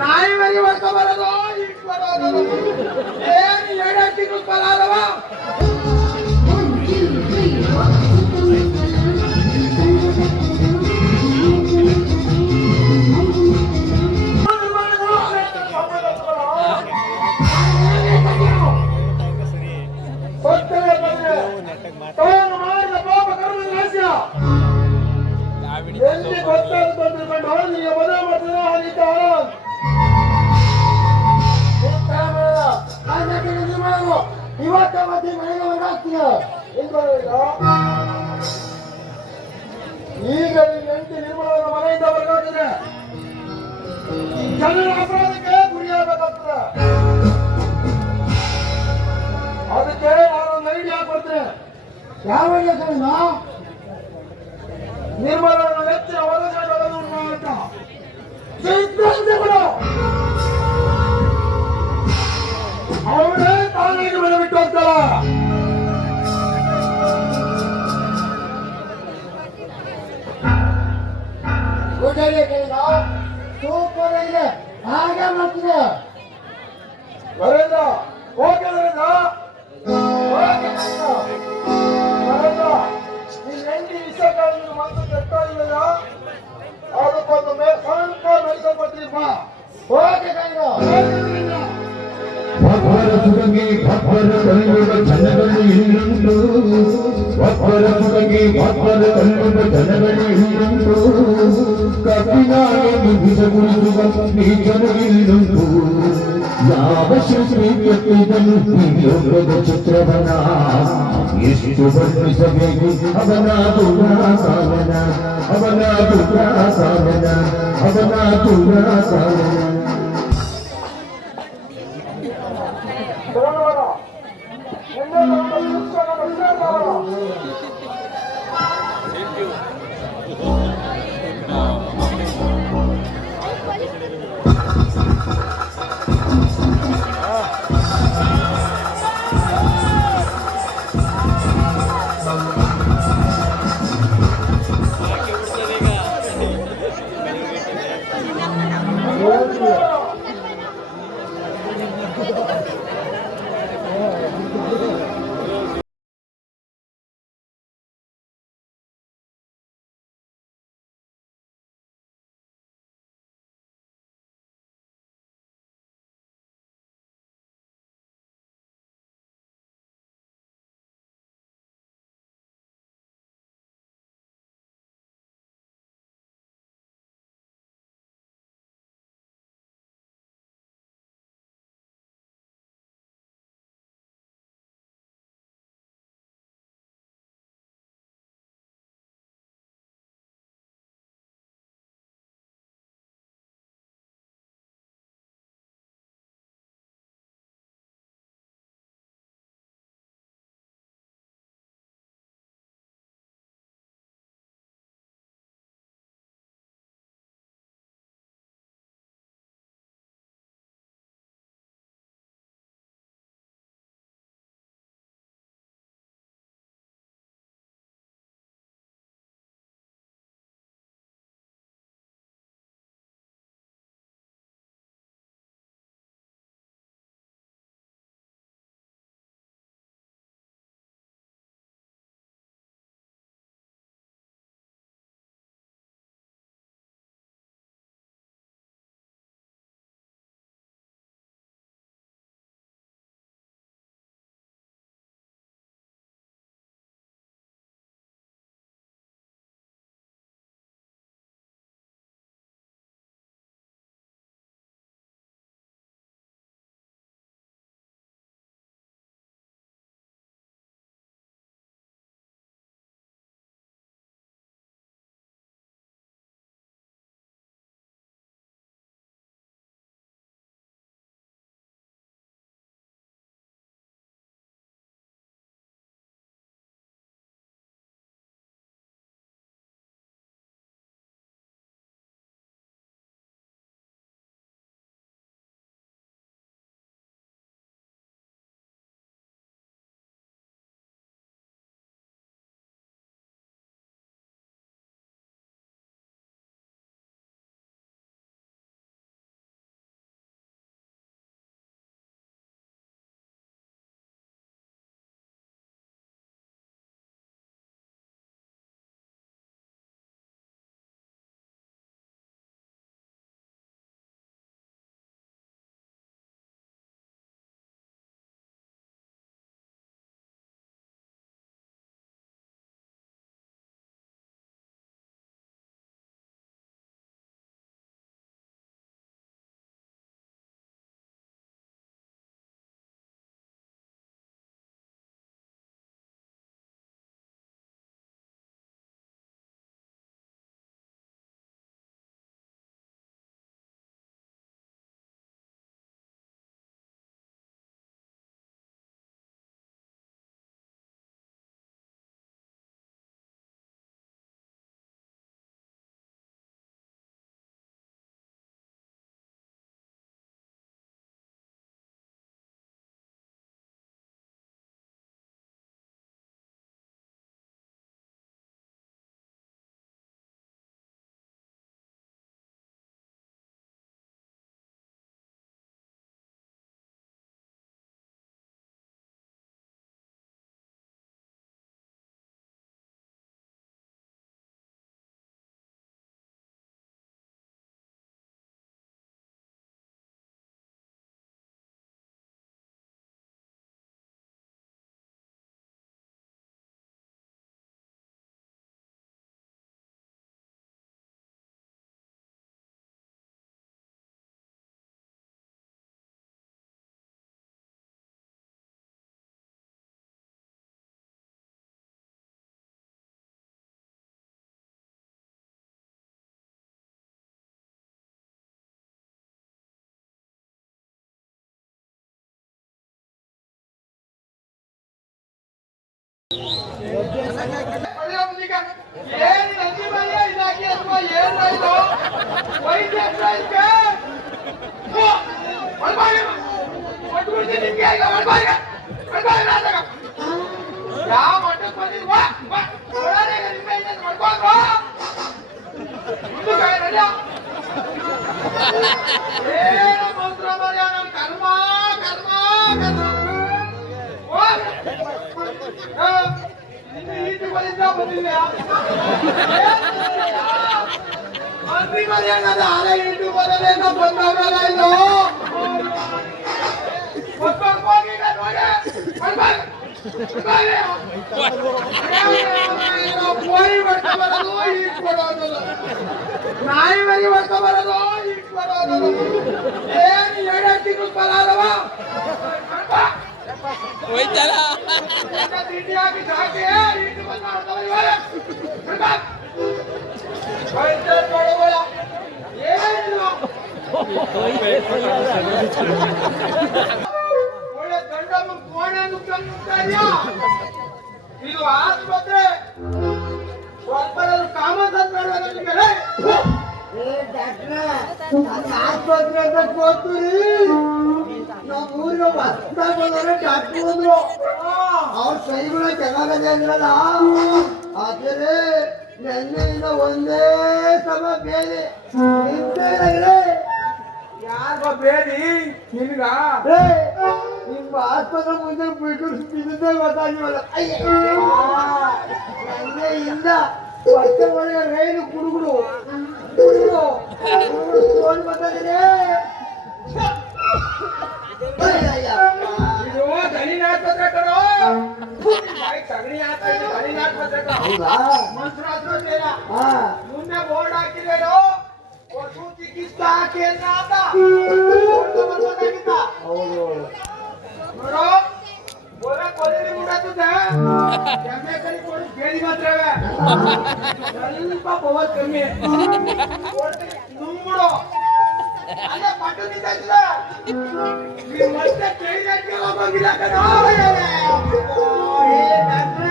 ನಾಯಿ ಮರಿ ಹೊಡ್ಕೊ ಬರೋದು ಇಟ್ಟು ಬರೋದು ಏನು 7 ತಿಂಗಳು ಬರಲ್ಲವ. ಎಲ್ಲಿ ಗೊತ್ತಾಗ್ತಂದ್ರೆ ಮದುವೆ ಮಾಡ್ತಾರೆ ಇವತ್ತ ಮತ್ತೆ ಮನೆಗೆ ಹೊರಗಾಗ್ತೀಯ ಈಗ ಎಂಟು ನಿರ್ಮಲವರ ಮನೆಯಿಂದ ಹೊರಗಾಗಿದ್ರೆ ಜನರ ಅಪರಾಧಕ್ಕೆ ಗುರಿಯಾಗಬೇಕಾಗ್ತದೆ. ಅದಕ್ಕೆ ನಾನೊಂದು ಐಡಿಯಾ ಕೊಡ್ತೇನೆ. ಯಾವ ನಿರ್ಮಲವನ್ನು ಹೆಚ್ಚಿನ ಒಳಗಾಡುವುದು ಅಂತ ಸಿದ್ಧಾಂತಗಳು ಅವರೇ ತಾನಾಗಿ ಮನೆ ಬಿಟ್ಟು ಹೋಗ್ತಾರ. ಸೂಪರ್ ಆಗಿದೆ, ಹಾಗೆ ಮಾಡ್ತಿದೆ ನರೇಂದ್ರ. ಓಕೆ ನರೇಂದ್ರ, ನರೇಂದ್ರ ನೀನ್ ಹೆಂಡಿ ವಿಷಯಗಳನ್ನು ಮತ್ತೆ ಕೆಟ್ಟಾಗಿಲ್ಲ, ಅದಕ್ಕೊಂದು ಸ್ವಲ್ಪ ಮೆಡಿಸನ್ ಕೊಡ್ತೀರಪ್ಪ. ಓಕೆ ಒಬ್ಬರ ಸುಖಗೆ ಒಬ್ಬರ ಕಣ್ಣುವ ಜನಗಳು ಇಲ್ಲುಂಟು, ಒಬ್ಬರ ಸುಖಗೆ ಒಬ್ಬರ ಕಣ್ಣುವ ಜನಗಳು ಇಲ್ಲುಂಟು, ಕಬ್ಬಿನಾಗೆ ಮುಗಿಸಗುಳಿಸುವ ನೀಚನು ಇಲ್ಲುಂಟು. ಯಾವ ಶ್ರೀಯೊಬ್ಬನು ನೀಯೊಬ್ಬದ ಚಿತ್ರವನ ಎಷ್ಟು ವರ್ಣಿಸಬೇಕು ಅವನ ದುರಾಸಾವನ, ಅವನ ದುರಾಸಾವನ, ಅವನ ದುರಾಸಾವನ. ಏನು ನಂದಿ ಮನೆ ಇಲಾಖೆ ಅಥವಾ ಏನಾಯ್ತು ವೈದ್ಯ ಯಾವ ಮಟ್ಟಕ್ಕೆ ಬಂದಿದ್ವಾ ಮಾಡ್ಕೊಂಡ್ರು ಏನು ಮಂತ್ರ ಮರ್ಯ ನನ್ನ ಕರ್ಮ ಕರ್ಮ ಈಚೆ ಬಂದಿದ್ದ ಬಂದಿಲ್ಲ ಮಂತ್ರಿ ಮರ್ಯಾದ ಆಲೆ ಇಟ್ಟು ಬರಲೇನೋ ಬಂದವರಲ್ಲ ಇದು ಕೋಳಿ ಬಡ್ಕ ಬರೋದು ಈಟ್ ಕೊಡೋದಲ್ಲ ನಾಯಿ ಮರಿ ಬಡ್ಕ ಬರೋದು ಈಟ್ ಕೊಡೋದಲ್ಲ ಏನು 2 ತಿಂಗಳು ಬರಲ್ಲವ ಹೋಯ್ತಲ್ಲ ತಿಂಡಿ ಹಾಕಿ ಸಾಕಿ ಈಟ್ ಬಂದು ಮಾಡ್ತಾವ ಇವಾಗ ನೋಡೋಣ ಏನಿಲ್ಲ ಒಳ್ಳೆ ಗಂಡಮ್ಮ ಕೋಣೆ ನುಗ್ತಾ ಇದೆಯಾ ಇದು ಆಸ್ಪತ್ರೆ ಕಾಮತಂತ್ರ ಆಸ್ಪತ್ರೆ ಅಂತ ಕೂತೀರಿ ನಮ್ಮ ಊರಿಗೆ ಹೊಸ್ದಾಗಿ ಬಂದವ್ರೆ ಡಾಕ್ಟ್ರು ಬಂದ್ರು ಅವ್ರ ಕೈಗಳ ಚೆನ್ನಾಗದೆ ಅಂದ್ರಲ್ಲ ಆದರೆ ನೆನ್ನೆಯಿಂದ ಒಂದೇ ಸಮ ಬೇರೆ ಯಾರ ಬೇಡಿ ನಿನ್ಗ ನಿಮ್ಮ ಆಸ್ಪತ್ರೆ ಮುಂದೆ ಬಿದ್ದೇ ಗೊತ್ತಾಗಿವಲ್ಲ ನೆನ್ನೆಯಿಂದ ಹೊಟ್ಟೆ ಒಳಗೆ ರೈಲು ಕುಡುಗುಡು ಫೋನ್ ಬರ್ತಾಯಿದೆ ಇದು ದಣಿನ ಆಸ್ಪತ್ರೆ ಕಣೋ ಸಗಣಿ ಆಸ್ಪತ್ರೆ ದಣಿನ ಆಸ್ಪತ್ರೆ ಮನ್ಸೂರು ಆಸ್ಪತ್ರೆ ಮುಂದೆ ಬೋರ್ಡ್ ಹಾಕಿದೇನೋ ಪಶು ಚಿಕಿತ್ಸಾ ಕೇಂದ್ರ ಅಂತ ನೋಡೋ बोला कॉलेज मुड़ा तो था एमए करी कोई गेली मात्र है ಸ್ವಲ್ಪ बहुत ಕಮ್ಮಿ ನುಂಗುಡೋ ಅಲ್ಲ ಪಟ್ಟು ನಿಂತಿಲ್ಲ ಈ ಮತ್ತೆ ಕೇಳಿದಕ್ಕೆ ಹೋಗಿಲ್ಲ ಕಣೋ ಏ ಡಾಕ್ಟರ್